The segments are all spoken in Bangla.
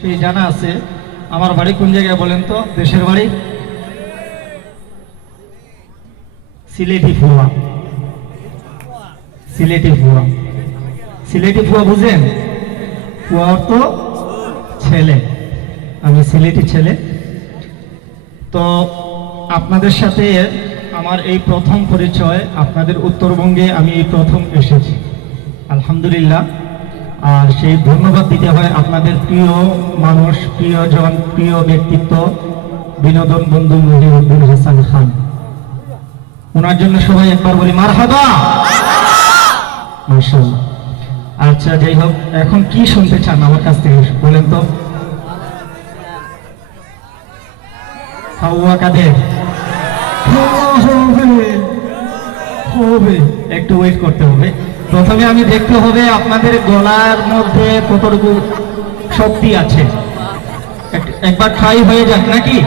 সেই জানা আছে। আমার বাড়ি কোন জায়গায় বলেন তো? দেশের বাড়ি সিলেটি ফুয়া। সিলেটি ফুয়া, সিলেটি ফুয়া বুঝেন? ফুয়া তো ছেলে, আমি সিলেটি ছেলে। তো আপনাদের সাথে আমার এই প্রথম পরিচয়। আপনাদের উত্তরবঙ্গে আমি এই প্রথম এসেছি, আলহামদুলিল্লাহ। আর সেই ধন্যবাদ দিতে হয় আপনাদের প্রিয় মানুষ, প্রিয়জন, প্রিয় ব্যক্তিত্ব বিনোদন বন্ধু মহিউদ্দিন হাসান খান। ওনার জন্য সবাই একবার বলি মারহাবা, মাশাআল্লাহ। আচ্ছা, যাই হোক, এখন কি শুনতে চান আমার কাছ থেকে বলেন তো? হাওয়া কাদের হবে, একটু ওয়েট করতে হবে। প্রথমে আমি দেখতে হবে আপনাদের গলার মধ্যে কতটুকু শক্তি আছে। একবার ট্রাই হয়ে যাক নাকি?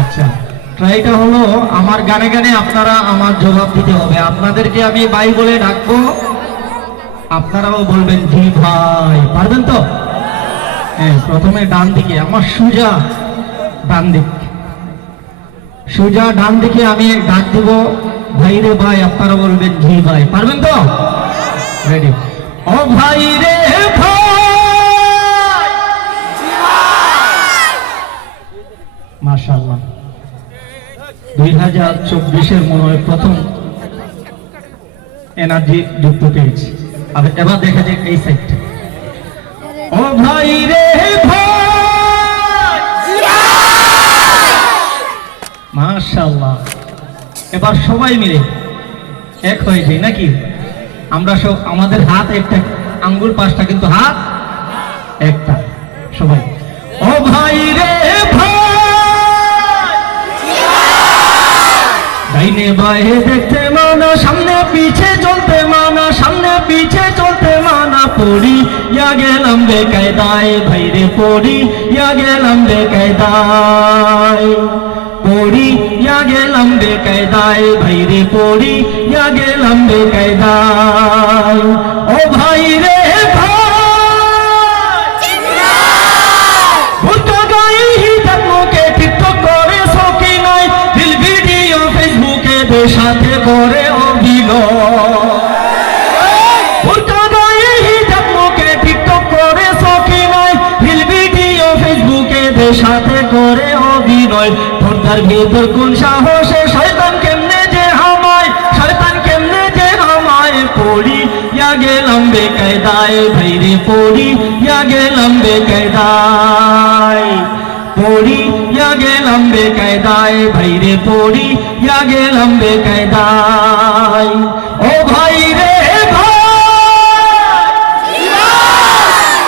আচ্ছা, ট্রাইটা হলো আমার গানে গানে আপনারা আমার জবাব দিতে হবে। আপনাদেরকে আমি ভাই বলে ডাকবো, আপনারাও বলবেন জি ভাই। পারবেন তো? হ্যাঁ, প্রথমে ডান দিকে, আমার সুজা ডান দিক, সোজা ডান দিকে আমি ডাক দিব ভাই রে ভাই, আপনারা বলবেন জি ভাই। পারবেন তো? রেডি? ও ভাই রে ভাই, মাশাআল্লাহ। 2024-এর মনে হয় প্রথম এনার্জি যুক্ত পেয়েছি। এবার দেখা যাক এই সাইডটা। ও ভাই রে ভাই, মাশাআল্লাহ। এবার সবাই মিলে এক হয়ে যাই নাকি? আমরা সব, আমাদের হাত একটা, আঙ্গুল পাঁচটা, কিন্তু হাত একটা। সবাই ও ভাই রে ভাই, ডাইনে বায়ে দেখতে মানা, সামনে পিছে চলতে মানা, সামনে পিছে চলতে মানা। পড়ি ইয়া গেলাম বেকায়দায়, ভাই রে পড়ি ইয়া গেলাম বেকায়দায়, পড়ি ইয়া গেলাম বেকায়দায়, ভাই রে পড়ি ইয়া গেলাম বেকায়দায়। ও ভাই রে ভাই, ভুলটা গায়ে হিজাব মুখে টিকটক করে সকি নাই, রিল ভিডিও ফেসবুকে দের সাথে করে অভিনয়। ভুলটা গায়ে হিজাব মুখে টিকটক করে সকি নাই, রিল ভিডিও ফেসবুকে দের সাথে করে অভিনয়। পর্দার ভেতর কোন সাহসে শয়তান কেমনে যে হামায়, শয়তান কেমনে যে হামায়। পড়ি ইয়া গেলাম বেকায়দায়, ভাই রে পড়ি ইয়া গেলাম বেকায়দায়, পড়ি ইয়া গেলাম বেকায়দায়, ভাই রে পড়ি ইয়া গেলাম বেকায়দায়। ও ভাই রে ভাই,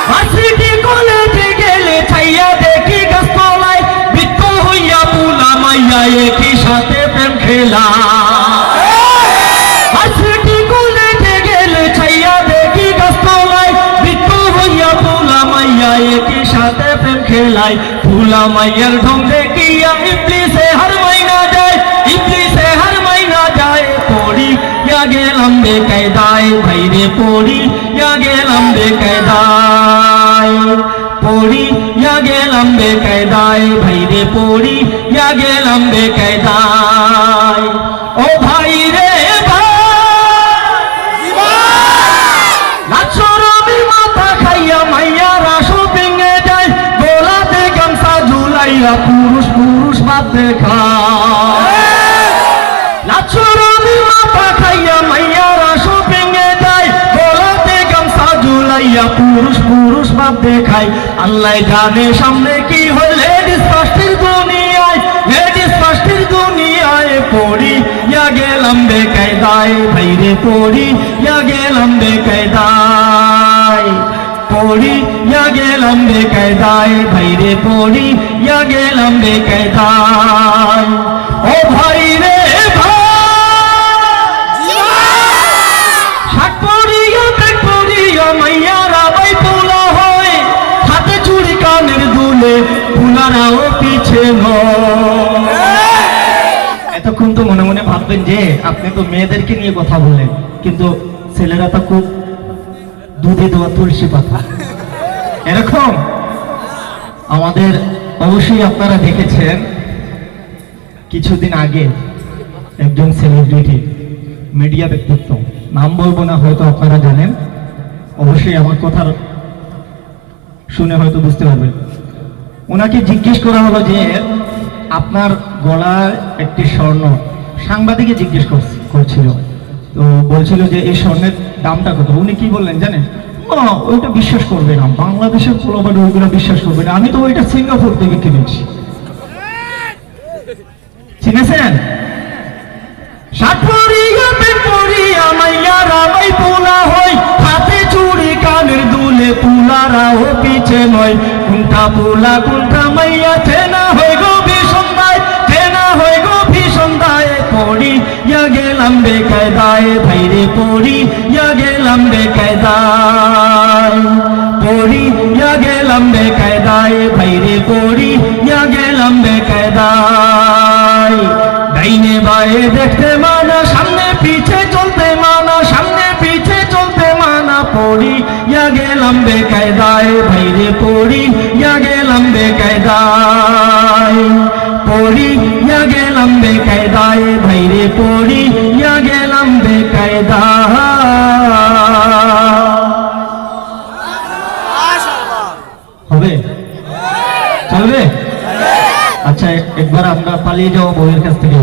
ভার্সিটি কলেজে গেলে ছাইয়া দেখি গাছতলায়, বৃত্ত হইয়া পুলা মাইয়া একই সাথে প্রেম খেলা। ভার্সিটি কলেজে গেলে ছাইয়া দেখি গাছতলায়, বৃত্ত হইয়া পুলা মাইয়া একই সাথে প্রেম খেলায়। পুলা মাইয়ার ঢং দেখিয়া ইবলিসে হার মাইনা যায়, ইবলিসে হার মাইনা যায়। পড়ি ইয়া গেলাম বেকায়দায়, ভাই রে পড়ি ইয়া গেলাম বেকায়দায়, পড়ি ইয়া গেলাম বেকায়দায়, ভাই রে পড়ি ইয়া গেলাম বেকায়দায়। ও ভাই রে ভাই, নাচরবি মাথা খাইয়া মাইয়ারা শপিংয়ে যায়, গোলাতে গামছা ঝুলাইয়া পুরুষ পুরুষ বাদ দেখায়। নাচরবি মাথা খাইয়া মাইয়ারা শপিংয়ে যায়, গোলাতে গামছা ঝুলাইয়া পুরুষ পুরুষ বাদ দেখায়। আল্লাহ জানে সামনে কি হয়, লেডিস ফার্স্টের দুনিয়ায়, লেডিস ফার্স্টের দুনিয়ায়। পড়ি ইয়া গেলাম বেকায়দায়, ভাই রে পড়ি ইয়া গেলাম বেকায়দায়, পড়ি ইয়া গেলাম বেকায়দায়, ভাই রে পড়ি ইয়া গেলাম বেকায়দায়। ও ভাই রে ভাই, শাক পড়িয়া পেট পড়িয়া মাইয়ারা বাই পোলা হয়, হাতে চুড়ি কানের দুলে, পুলারাও পিছে নয়। এতক্ষণ তো মনে মনে ভাববেন যে আপনি তো মেয়েদেরকে নিয়ে কথা বলেন, কিন্তু ছেলেরা তো খুব দুধে দেওয়া তুলসী পাতা, এরকম আমাদের অবশ্যই আপনারা দেখেছেন কিছুদিন আগে একজন সেলিব্রিটি মিডিয়া ব্যক্তিত্ব, নাম বলবো না, হয়তো আপনারা জানেন, অবশ্যই আমার কথা শুনে হয়তো বুঝতে পারবেন। ওনাকে জিজ্ঞেস করা হলো যে আপনার গলায় একটি স্বর্ণ, সাংবাদিকে জিজ্ঞেস করছিল, তো বলছিল যে এই স্বর্ণের দামটা কত। উনি কি বললেন জানেন? ওইটা বিশ্বাস করবে না, বাংলাদেশের পোলাপান ওইগুলো বিশ্বাস করবে না, আমি তো ওইটা সিঙ্গাপুর থেকে কিনেছি। চিনেছেন? শার্ট পরিয়া পেট পরিয়া মাইয়ারা মাই পোলা হই, হাতে চুড়ি কানের দুলে পুলারাও পিছে নয়, কোনটা পোলা কোনটা মাইয়া চেনা হই গো ভীষণদায়, চেনা হই গো ভীষণদায়। পড়ি ইয়া গেলাম বেকায়দায় ভাইরে, পড়ি ইয়া গেলাম বেকায়দায়, পড়ি ইয়া গেলাম বেকায়দায় ভাইরে, পড়ি ইয়া গেলাম বেকায়দায়। ডাইনে বায়ে দেখতে মানা, সামনে পিছে চলতে মানা, সামনে পিছে চলতে মানা। পড়ি ইয়া গেলাম বেকায়দায় ভাইরে, পড়ি ইয়া গেলাম বেকায়দায়, পড়ি ইয়া গেলাম বেকায়দায় ভাইরে, পড়ি ইয়া গেলাম বেকায়দায়। হবে? চলবে? আচ্ছা, একবার আমরা পালিয়ে যাবো বউয়ের কাছ থেকে।